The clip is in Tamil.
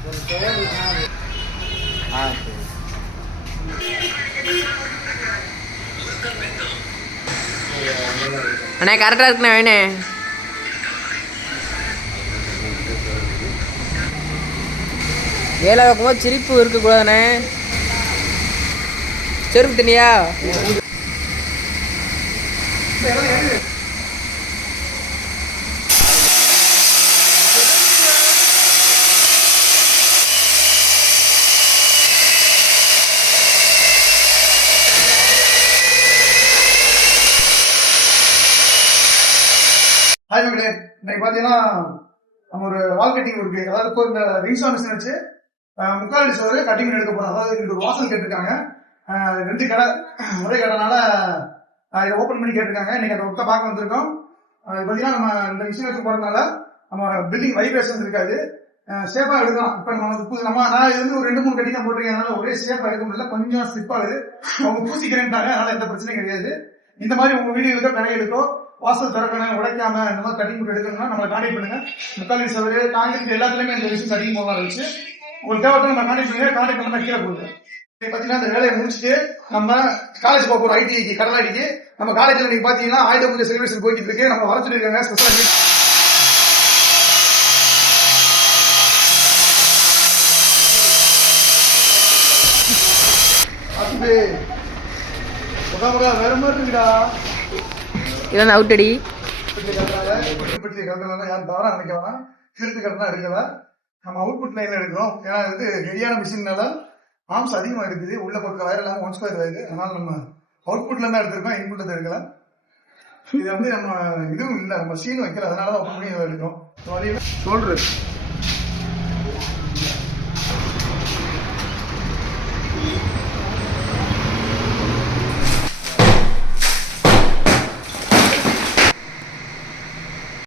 அண்ணா கரெக்டாக இருக்குண்ணா வேணே. வேலை வைக்கும்போது சிரிப்பு இருக்கக்கூடாதுண்ணே. செருப்பு தண்ணியா ஹாய் மக்களே, இன்னைக்கு பார்த்தீங்கன்னா நம்ம ஒரு வால் கட்டிங் இருக்கு. அதாவது இப்போ இந்த ரிங்ஸா மிஷின் வச்சு முக்கால் சோறு கட்டிங் எடுக்க போறோம். அதாவது இது ஒரு வாசல் கேட்டிருக்காங்க. 2 கடை ஒரே கடைனால இதை ஓப்பன் பண்ணி கேட்டிருக்காங்க. இன்னைக்கு அதை ஒர்க்கை பார்க்க வந்திருக்கோம். பார்த்தீங்கன்னா நம்ம இந்த மிஷின் வச்சு போறதுனால நம்ம பில்டிங் வைப்ரேஷன் இருக்காது, சேஃபா எடுக்கலாம். இப்போ நம்ம நான் இது வந்து ஒரு 2-3 கட்டிங் தான் போட்டிருக்கேன். அதனால ஒரே சேஃபா எடுக்க முடியல, கொஞ்சம் ஸ்லிப் ஆகுது. அவங்க பூசிக்கிறேன்ட்டாங்க, அதனால எந்த பிரச்சனையும் கிடையாது. இந்த மாதிரி உங்க வீடுகளுக்கோ கடைகளுக்கோ வாசல் திறக்கணும், உடைக்காம இந்த மாதிரி கட்டிங் போட்டு எடுக்கணும்னா நம்மளை கான்டாக்ட் பண்ணுங்க. முக்கால் சவரு காங்கிரீட் எல்லாத்துலயுமே இந்த விஷயம் கட்டிங் போகலாம் இருந்துச்சு. உங்களுக்கு தேவைப்பட்ட நம்ம கான்டாக்ட் பண்ணுங்க. கான்டாக்ட் பண்ணா கீழே கொடுக்குறேன். பாத்தீங்கன்னா இந்த வேலையை முடிச்சுட்டு நம்ம காலேஜ் போக போறோம். ஐடிஐக்கு கடலாடிக்கு நம்ம காலேஜ்ல நீங்க பாத்தீங்கன்னா ஆயுத பூஜை செலிபிரேஷன் போயிட்டு இருக்கு. நம்ம வர சொல்லிருக்காங்க ஸ்பெஷலா. வேற மாதிரி இருக்குடா. இதெல்லாம் அவுட்டடி யாரும் தவறா நினைக்கலாம். திருட்டு கடனா எடுக்கல, நம்ம அவுட்புட் லைன்ல எடுக்கிறோம். ஏன்னா வந்து ஹெவியான மிஷின்னால ஆர்ம்ஸ் அதிகமா இருக்குது, உள்ள பக்கம் வயர் இல்லாம 1/2 வயது. அதனால நம்ம அவுட்புட்ல இருந்தா எடுத்திருக்கோம், இன்புட்ல எடுக்கல. இது வந்து நம்ம இதுவும் இல்லை, நம்ம சீன் வைக்கல, அதனால ஓப்பன் பண்ணி எடுக்கிறோம். சொல்றேன்.